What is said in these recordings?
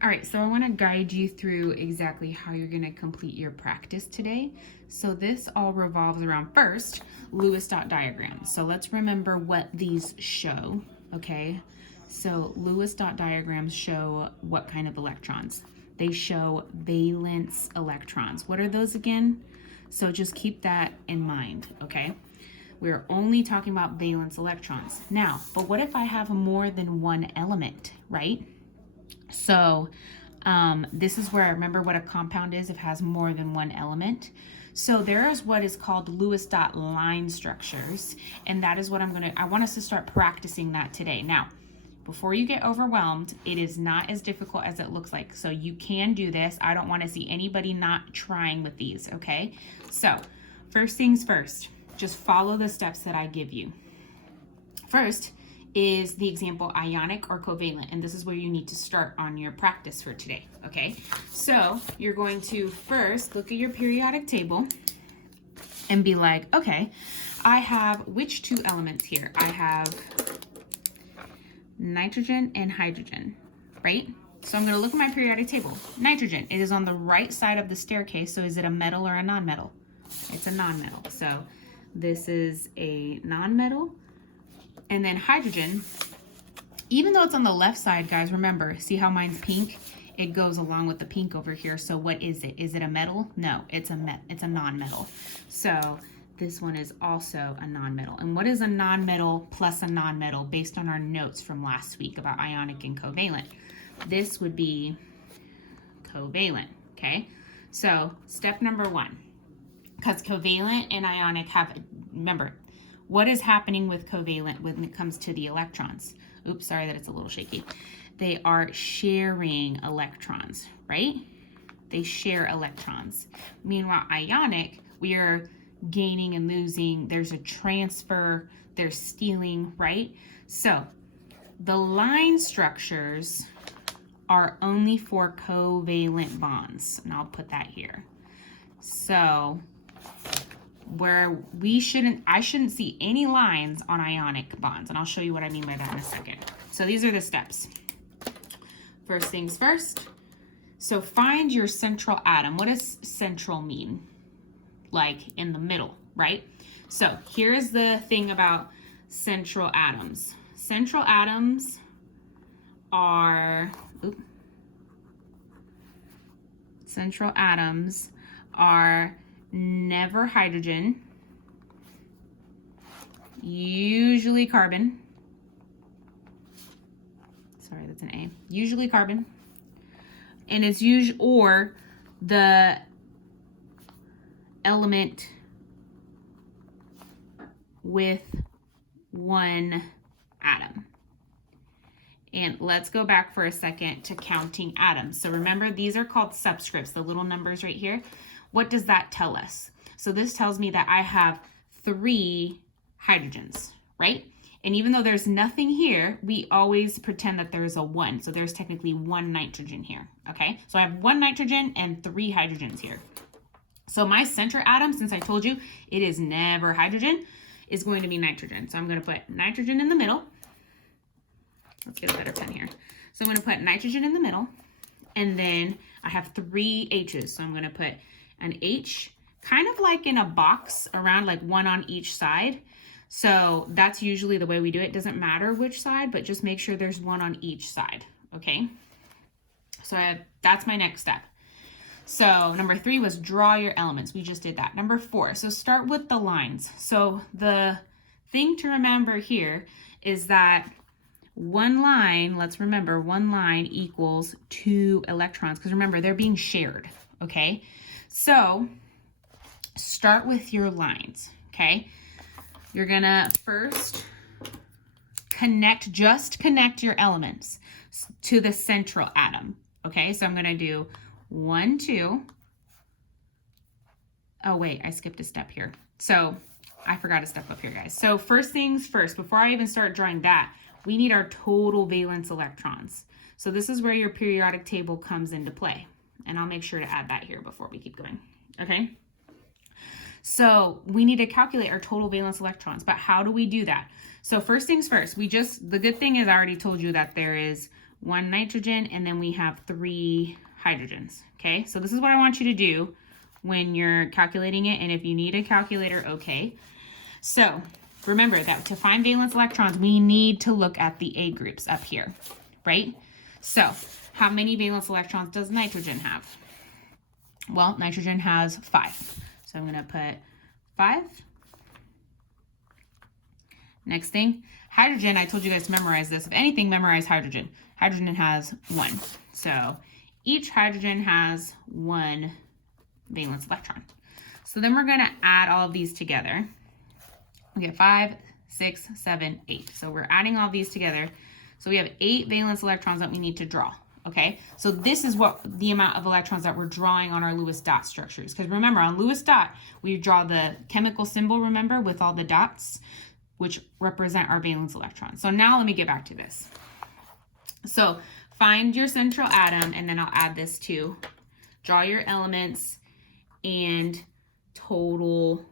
All right, so I want to guide you through exactly how you're going to complete your practice today. So this all revolves around, first, Lewis dot diagrams. So let's remember what these show, okay? So Lewis dot diagrams show what kind of electrons? They show valence electrons. What are those again? So just keep that in mind, okay? We're only talking about valence electrons. Now, but what if I have more than one element, right? So this is where I remember what a compound is if it has more than one element. So there is what is called Lewis dot line structures, and that is what I want us to start practicing that today. Now, before you get overwhelmed, it is not as difficult as it looks like. So you can do this. I don't want to see anybody not trying with these, okay? So first things first, just follow the steps that I give you. First is the example ionic or covalent, and this is where you need to start on your practice for today, okay? So you're going to first look at your periodic table and be like, okay, I have which two elements here? I have nitrogen and hydrogen, right? So I'm going to look at my periodic table. Nitrogen, it is on the right side of the staircase, so is it a metal or a non-metal? It's a non-metal, so this is a non-metal. And then hydrogen, even though it's on the left side, guys, remember, see how mine's pink? It goes along with the pink over here. So what is it? Is it a metal? No, it's a non-metal. So this one is also a non-metal. And what is a non-metal plus a non-metal based on our notes from last week about ionic and covalent? This would be covalent, okay? So step number one, because covalent and ionic have, remember, what is happening with covalent when it comes to the electrons? Oops, sorry that it's a little shaky. They are sharing electrons, right? They share electrons. Meanwhile, ionic, we are gaining and losing. There's a transfer, there's stealing, right? So the line structures are only for covalent bonds, and I'll put that here. So where I shouldn't see any lines on ionic bonds, and I'll show you what I mean by that in a second. So these are the steps. First things first, so find your central atom. What does central mean? Like in the middle, right? So here's the thing about central atoms. Central atoms are, never hydrogen, usually carbon. Sorry, that's an A. Usually carbon. And it's usually, or the element with one atom. And let's go back for a second to counting atoms. So remember, these are called subscripts, the little numbers right here. What does that tell us? So this tells me that I have 3 hydrogens, right? And even though there's nothing here, we always pretend that there's a 1. So there's technically 1 nitrogen here, okay? So I have 1 nitrogen and 3 hydrogens here. So my center atom, since I told you it is never hydrogen, is going to be nitrogen. So I'm going to put nitrogen in the middle. Let's get a better pen here. So I'm going to put nitrogen in the middle, and then I have 3 H's. So I'm going to put an H, kind of like in a box around, like 1 on each side. So that's usually the way we do it. Doesn't matter which side, but just make sure there's 1 on each side, okay? So that's my next step. So number 3 was draw your elements. We just did that. Number 4, so start with the lines. So the thing to remember here is that one line, let's remember, one line equals 2 electrons, because remember, they're being shared, okay? So start with your lines, okay? You're gonna first connect your elements to the central atom, okay? So I'm gonna do 1, 2. Oh wait, I skipped a step here. So I forgot a step up here, guys. So first things first, before I even start drawing that, we need our total valence electrons. So this is where your periodic table comes into play. And I'll make sure to add that here before we keep going, okay? So we need to calculate our total valence electrons, but how do we do that? So first things first, the good thing is I already told you that there is 1 nitrogen, and then we have 3 hydrogens. Okay, so this is what I want you to do when you're calculating it, and if you need a calculator, okay. So remember that to find valence electrons, we need to look at the A groups up here, right? So how many valence electrons does nitrogen have? Well, nitrogen has 5. So I'm going to put 5. Next thing, hydrogen, I told you guys to memorize this. If anything, memorize hydrogen. Hydrogen has 1. So each hydrogen has 1 valence electron. So then we're going to add all of these together. We get 5, 6, 7, 8. So we're adding all these together. So we have 8 valence electrons that we need to draw. Okay, so this is what the amount of electrons that we're drawing on our Lewis dot structures. Because remember, on Lewis dot, we draw the chemical symbol, remember, with all the dots, which represent our valence electrons. So now let me get back to this. So find your central atom, and then I'll add this too. Draw your elements and total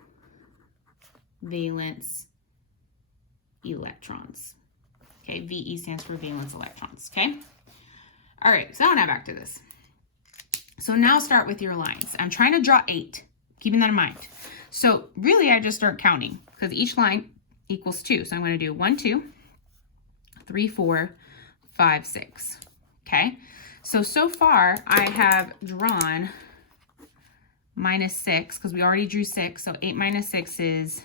valence electrons. Okay, VE stands for valence electrons, okay? All right, so now back to this. So now start with your lines. I'm trying to draw 8, keeping that in mind. So really I just start counting because each line equals 2. So I'm going to do 1, 2, 3, 4, 5, 6. Okay, so far I have drawn -6 because we already drew 6. So 8 minus 6 is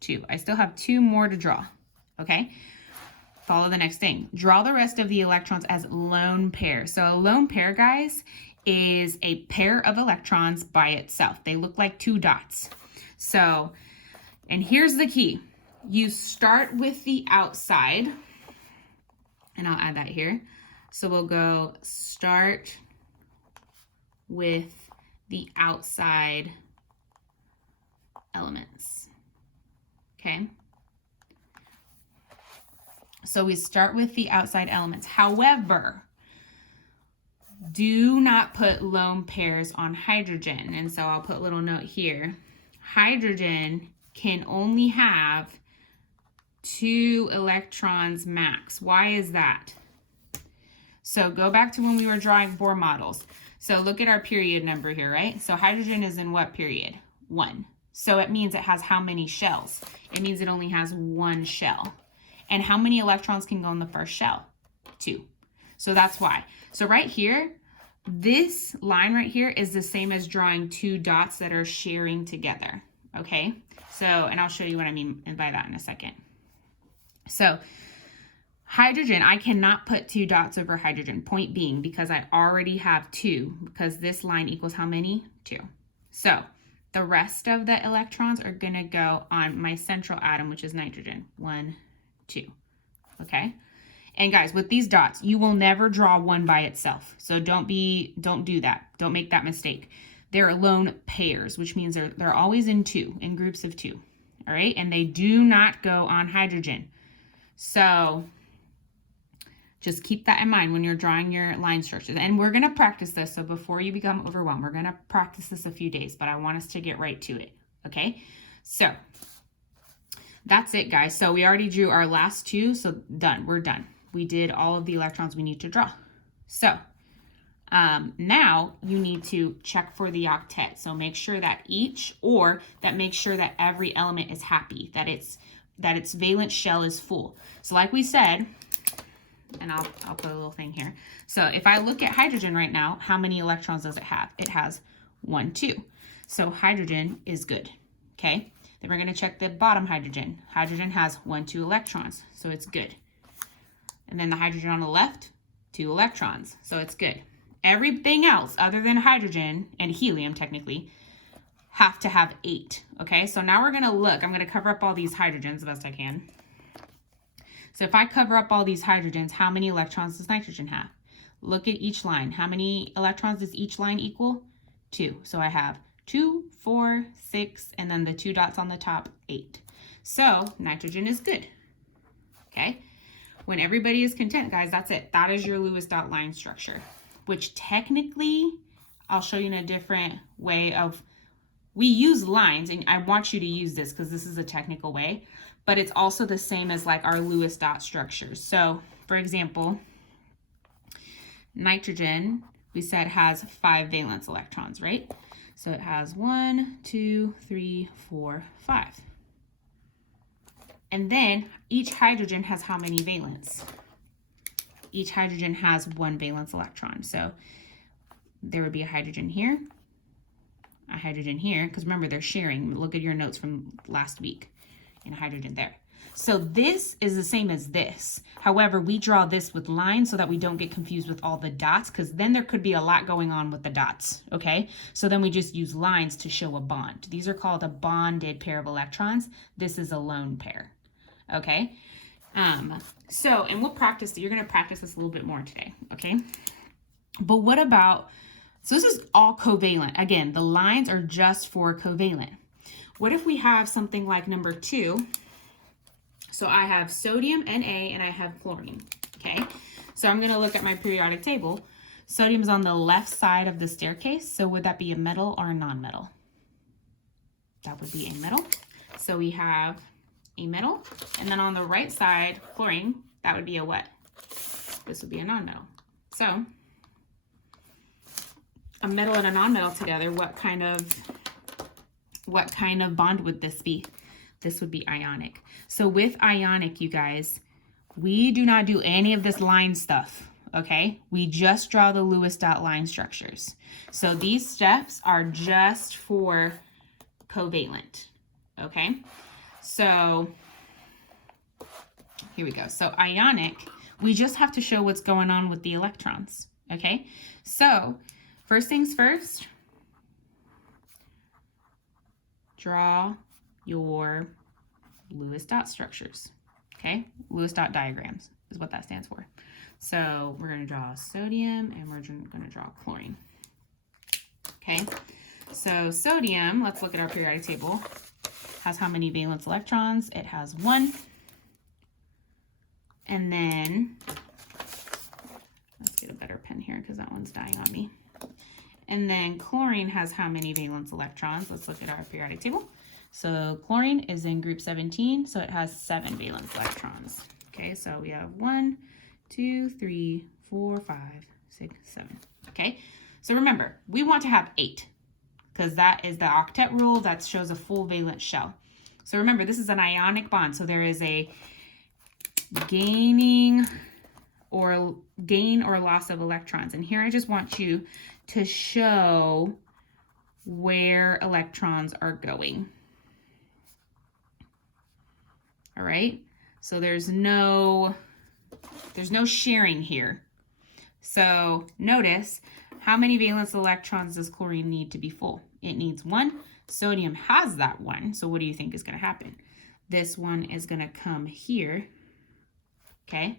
2. I still have 2 more to draw. Okay. Follow the next thing. Draw the rest of the electrons as lone pairs. So a lone pair, guys, is a pair of electrons by itself. They look like 2 dots. So, and here's the key. You start with the outside, and I'll add that here. So we'll go start with the outside elements. Okay. So we start with the outside elements. However, do not put lone pairs on hydrogen. And so I'll put a little note here. Hydrogen can only have 2 electrons max. Why is that? So go back to when we were drawing Bohr models. So look at our period number here, right? So hydrogen is in what period? 1. So it means it has how many shells? It means it only has 1 shell. And how many electrons can go in the first shell? 2. So that's why. So right here, this line right here is the same as drawing 2 dots that are sharing together. Okay? So, and I'll show you what I mean by that in a second. So hydrogen, I cannot put 2 dots over hydrogen. Point being, because I already have 2, because this line equals how many? 2. So the rest of the electrons are going to go on my central atom, which is nitrogen. 1, 2. Okay. And guys, with these dots, you will never draw one by itself. So don't do that. Don't make that mistake. They're lone pairs, which means they're always in groups of 2. All right. And they do not go on hydrogen. So just keep that in mind when you're drawing your line structures. And we're going to practice this. So before you become overwhelmed, we're going to practice this a few days, but I want us to get right to it. Okay. So that's it, guys. So we already drew our last 2. So done. We're done. We did all of the electrons we need to draw. So now you need to check for the octet. So make sure that make sure that every element is happy, that its valence shell is full. So like we said, and I'll put a little thing here. So if I look at hydrogen right now, how many electrons does it have? It has 1, 2. So hydrogen is good. Okay. Then we're going to check the bottom hydrogen. Hydrogen has 1, 2 electrons, so it's good. And then the hydrogen on the left, 2 electrons, so it's good. Everything else other than hydrogen and helium technically have to have 8. Okay, so now we're going to look. I'm going to cover up all these hydrogens the best I can. So if I cover up all these hydrogens, how many electrons does nitrogen have? Look at each line. How many electrons does each line equal? 2. So I have 2, 4, 6, and then the 2 dots on the top, 8. So nitrogen is good. Okay. When everybody is content, guys, that's it. That is your Lewis dot line structure, which technically I'll show you in a different way of, we use lines, and I want you to use this because this is a technical way, but it's also the same as like our Lewis dot structures. So for example, nitrogen, we said, has 5 valence electrons, right? So it has 1, 2, 3, 4, 5. And then each hydrogen has how many valence? Each hydrogen has 1 valence electron. So there would be a hydrogen here, because remember, they're sharing. Look at your notes from last week, and a hydrogen there. So this is the same as this. However, we draw this with lines so that we don't get confused with all the dots, because then there could be a lot going on with the dots, okay? So then we just use lines to show a bond. These are called a bonded pair of electrons. This is a lone pair, okay? And we'll practice, you're gonna practice this a little bit more today, okay? But what about, so this is all covalent. Again, the lines are just for covalent. What if we have something like number 2? So I have sodium, Na, and I have chlorine, okay? So I'm gonna look at my periodic table. Sodium is on the left side of the staircase, so would that be a metal or a non-metal? That would be a metal. So we have a metal, and then on the right side, chlorine, that would be a what? This would be a non-metal. So a metal and a non-metal together, what kind of bond would this be? This would be ionic. So with ionic, you guys, we do not do any of this line stuff, okay? We just draw the Lewis dot line structures. So these steps are just for covalent, okay? So here we go. So ionic, we just have to show what's going on with the electrons, okay? So first things first, draw your Lewis dot structures, okay? Lewis dot diagrams is what that stands for. So we're gonna draw sodium and we're gonna draw chlorine, okay? So sodium, let's look at our periodic table, has how many valence electrons? It has 1. And then, let's get a better pen here because that one's dying on me. And then chlorine has how many valence electrons? Let's look at our periodic table. So chlorine is in group 17, so it has 7 valence electrons. Okay, so we have 1, 2, 3, 4, 5, 6, 7. Okay, so remember, we want to have 8 because that is the octet rule that shows a full valence shell. So remember, this is an ionic bond, so there is a gain or loss of electrons. And here I just want you to show where electrons are going. All right, so there's no sharing here. So notice, how many valence electrons does chlorine need to be full? It needs 1. Sodium has that 1. So what do you think is going to happen? This one is going to come here, okay?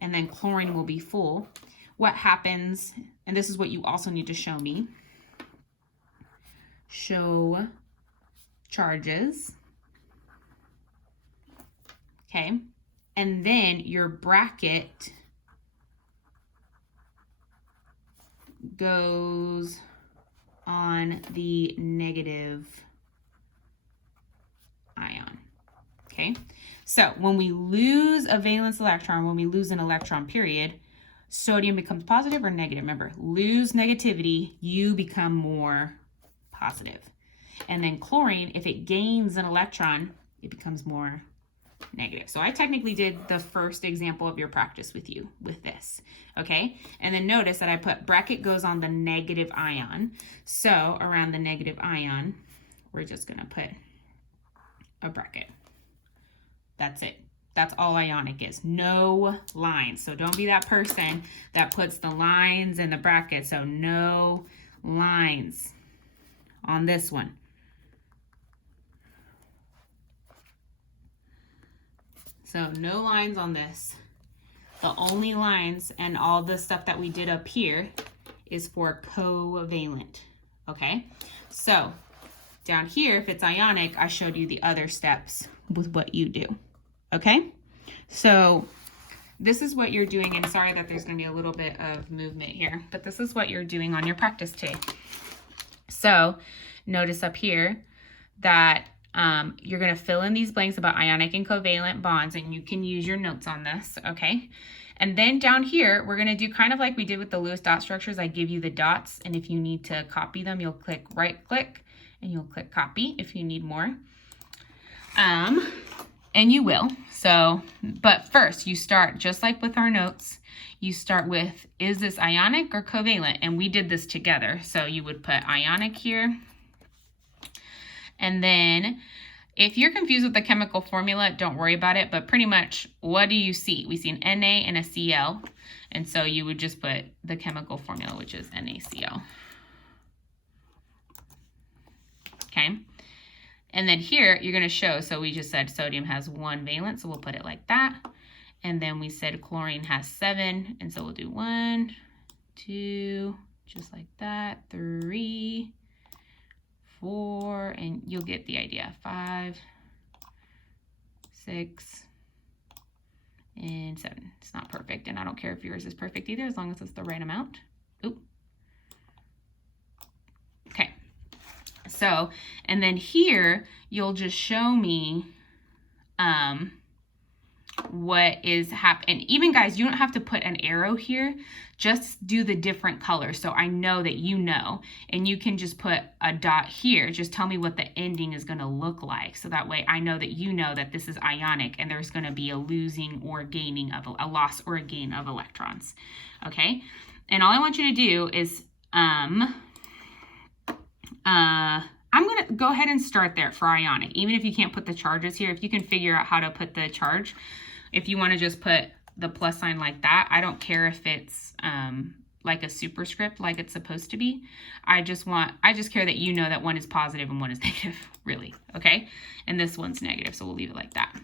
And then chlorine will be full. What happens, and this is what you also need to show me. Show charges. Okay, and then your bracket goes on the negative ion, okay? So when we lose a valence electron, when we lose an electron period, sodium becomes positive or negative. Remember, lose negativity, you become more positive. And then chlorine, if it gains an electron, it becomes more negative. So I technically did the first example of your practice with you with this, okay? And then notice that I put bracket goes on the negative ion. So around the negative ion, we're just gonna put a bracket. That's it. That's all ionic is. No lines. So don't be that person that puts the lines in the bracket. So no lines on this one. So no lines on this. The only lines and all the stuff that we did up here is for covalent, okay? So down here, if it's ionic, I showed you the other steps with what you do, okay? So this is what you're doing, and sorry that there's gonna be a little bit of movement here, but this is what you're doing on your practice tape. So notice up here that you're going to fill in these blanks about ionic and covalent bonds, and you can use your notes on this, okay? And then down here, we're gonna do kind of like we did with the Lewis dot structures. I give you the dots, and if you need to copy them, you'll click right click, and you'll click copy if you need more. And you will. So, but first you start just like with our notes, you start with, is this ionic or covalent? And we did this together. So you would put ionic here. And then if you're confused with the chemical formula, don't worry about it, but pretty much what do you see? We see an Na and a Cl. And so you would just put the chemical formula, which is NaCl. Okay. And then here you're going to show, so we just said sodium has 1 valence, so we'll put it like that. And then we said chlorine has 7, and so we'll do 1, 2, just like that, 3, 4, and you'll get the idea, 5, 6, and 7. It's not perfect, and I don't care if yours is perfect either, as long as it's the right amount. Oop. Okay. So, and then here, you'll just show me what is happening. And even guys, you don't have to put an arrow here, just do the different colors. So I know that you know, and you can just put a dot here. Just tell me what the ending is gonna look like. So that way I know that you know that this is ionic and there's gonna be a losing or gaining of a loss or a gain of electrons. Okay. And all I want you to do is, I'm going to go ahead and start there for ionic. Even if you can't put the charges here, if you can figure out how to put the charge, if you want to just put the plus sign like that, I don't care if it's like a superscript like it's supposed to be. I just care that you know that one is positive and one is negative, really, okay? And this one's negative, so we'll leave it like that.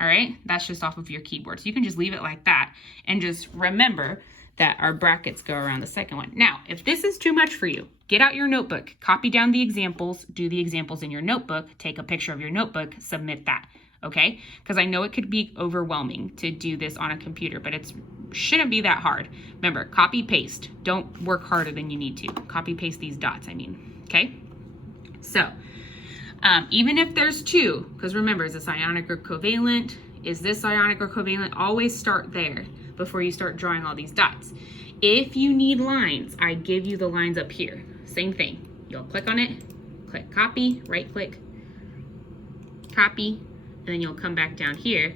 All right, that's just off of your keyboard. So you can just leave it like that and just remember that our brackets go around the second one. Now, if this is too much for you, get out your notebook, copy down the examples, do the examples in your notebook, take a picture of your notebook, submit that, okay? Because I know it could be overwhelming to do this on a computer, but it shouldn't be that hard. Remember, copy, paste. Don't work harder than you need to. Copy, paste these dots, I mean, okay? So, even if there's two, because remember, is this ionic or covalent? Is this ionic or covalent? Always start there before you start drawing all these dots. If you need lines, I give you the lines up here. Same thing. You'll click on it, click copy, right click, copy, and then you'll come back down here.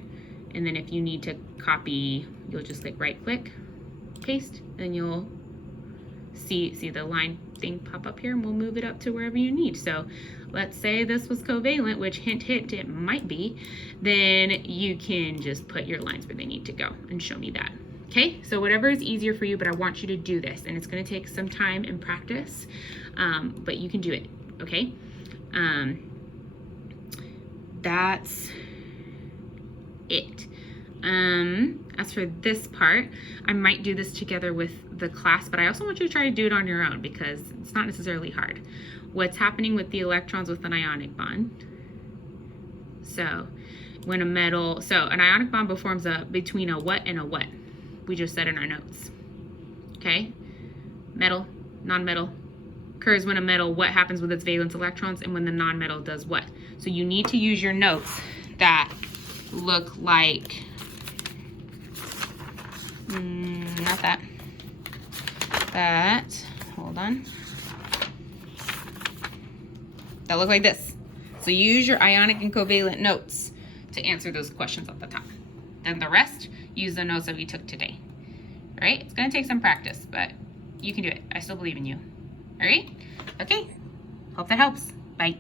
And then if you need to copy, you'll just click right click, paste, and you'll see the line thing pop up here, and we'll move it up to wherever you need. So let's say this was covalent, which hint, hint, it might be, then you can just put your lines where they need to go and show me that. Okay, so whatever is easier for you, but I want you to do this, and it's gonna take some time and practice, but you can do it, okay? That's it. As for this part, I might do this together with the class, but I also want you to try to do it on your own because it's not necessarily hard. What's happening with the electrons with an ionic bond? So when a metal, so an ionic bond forms between a what and a what? We just said in our notes. Okay, metal, non-metal, occurs when a metal, what happens with its valence electrons, and when the non-metal does what? So you need to use your notes that look like, not that, hold on, that look like this. So you use your ionic and covalent notes to answer those questions at the top. Then the rest, use the notes that we took today. All right, it's gonna take some practice, but you can do it. I still believe in you. All right, okay, hope that helps. Bye.